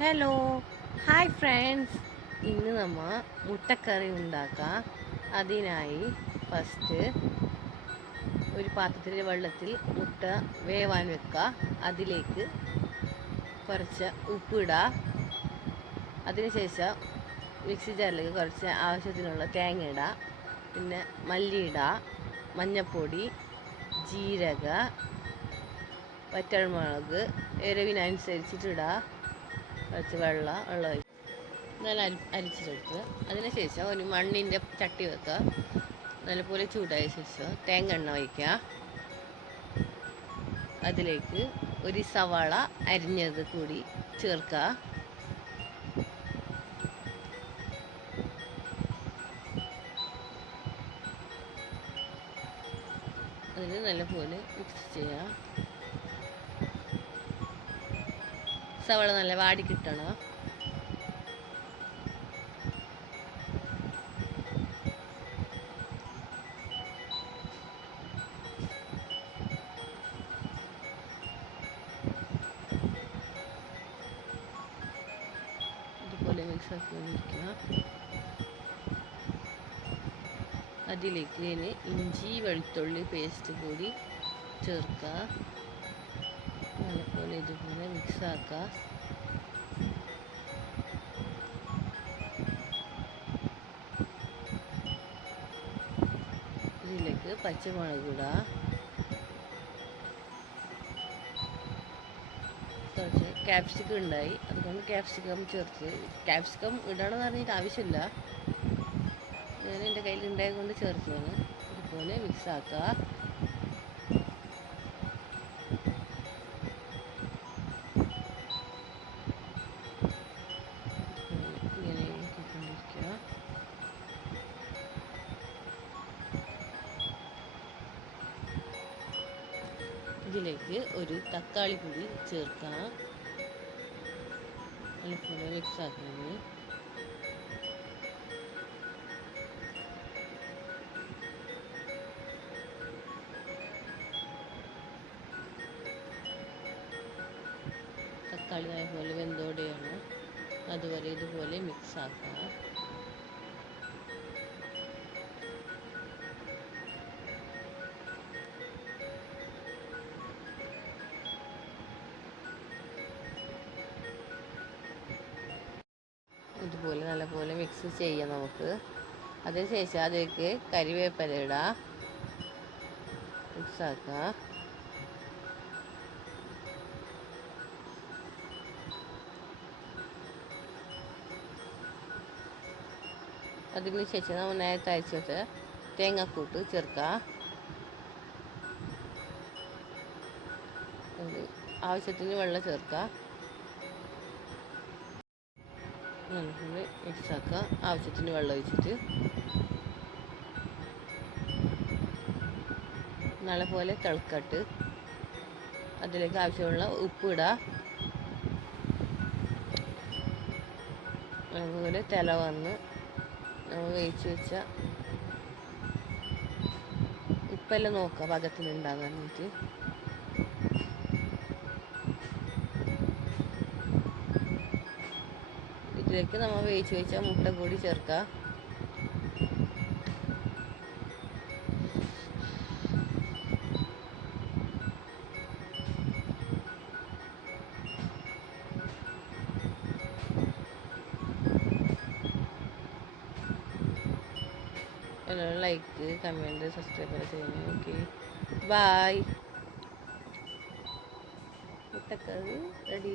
Hello hi friends ഇന്ന് നമ്മൾ മുട്ടക്കറി ഉണ്ടാക്കാം. അതിനായി ഫസ്റ്റ് ഒരു പാത്രത്തിൽ വെള്ളത്തിൽ മുട്ട വേവാൻ വെക്കുക അതിലേക്ക് കുറച്ച് ഉപ്പിടുക അതിനുശേഷം മിക്സി ജാറിലേക്ക് കുറച്ച് ആവശ്യത്തിനുള്ള തേങ്ങ ഇടുക പിന്നെ മല്ലി ഇടുക മഞ്ഞൾപ്പൊടി ജീരക വറ്റൽമുളക് എരിവിനനുസരിച്ചിട്ടിടുക കുറച്ച് വെള്ളം വെള്ളം നല്ല അരി അരിച്ചിട്ടെടുക്കുക അതിനുശേഷം ഒരു മണ്ണിന്റെ ചട്ടി വെക്കുക. നല്ലപോലെ ചൂടായ ശേഷം തേങ്ങ എണ്ണ ഒഴിക്കുക. അതിലേക്ക് ഒരു സവാള അരിഞ്ഞത് കൂടി ചേർക്കുക. അതിന് നല്ലപോലെ മിക്സ് ചെയ്യുക. സവാള നല്ല വാടി കിട്ടണം. ഇതുപോലെ മിക്സ് ആക്കിക്കൊണ്ടിരിക്കുക. അതിലേക്ക് ഇനി ഇഞ്ചി വെളുത്തുള്ളി പേസ്റ്റ് കൂടി ചേർക്കുക. നല്ലപോലെ ഇതുപോലെ മിക്സ് ആക്കുക ഇതിലേക്ക് പച്ചമുളക് ഇടുക കുറച്ച് ക്യാപ്സിക്കം ഉണ്ടായി. അതുകൊണ്ട് ക്യാപ്സിക്കം ചേർത്ത്. ക്യാപ്സിക്കം ഇടണമെന്ന് പറഞ്ഞിട്ട് ആവശ്യമില്ല. ഞാൻ എന്റെ കയ്യിൽ ഉണ്ടായത് കൊണ്ട് ചേർത്തതാണ്. ഇതുപോലെ മിക്സ് ആക്കുക. ഇതിലേക്ക് ഒരു തക്കാളി കൂടി ചേർക്കാം നല്ലപോലെ മിക്സ് ആക്കുന്നത് തക്കാളി അതേപോലെ വെന്തോടെയാണ്. അതുവരെ ഇതുപോലെ മിക്സ് ആക്കുക ഇതുപോലെ നല്ലപോലെ മിക്സ് ചെയ്യാം നമുക്ക്. അതിനുശേഷം അതിലേക്ക് കരിവേപ്പില ഇടാം. മിക്സ് ആക്കുക അതിന് ശേഷം നമ്മൾ നേരത്തെ അയച്ചിട്ട് തേങ്ങക്കൂട്ട് ചേർക്കാം. ആവശ്യത്തിന് വെള്ളം ചേർക്കുക നല്ലപോലെ മിക്സാക്കാം. ആവശ്യത്തിന് വെള്ളം ഒഴിച്ചിട്ട്. നല്ല പോലെ തിളക്കട്ട്. അതിലേക്ക് ആവശ്യമുള്ള ഉപ്പ് ഇടുക അതുപോലെ തില വന്ന് നമ്മൾ വേവിച്ച് വെച്ച ഉപ്പെല്ലാം നോക്കുക പാകത്തിനുണ്ടാകാൻ വേണ്ടിയിട്ട് ഇതിലേക്ക് നമ്മൾ വേവിച്ച് വെച്ച മുട്ട കൂടി എല്ലാവരും ലൈക്ക് കമന്റ് സബ്സ്ക്രൈബ് ചെയ്യണം ഓക്കെ ബായ് മുട്ടക്കറി റെഡി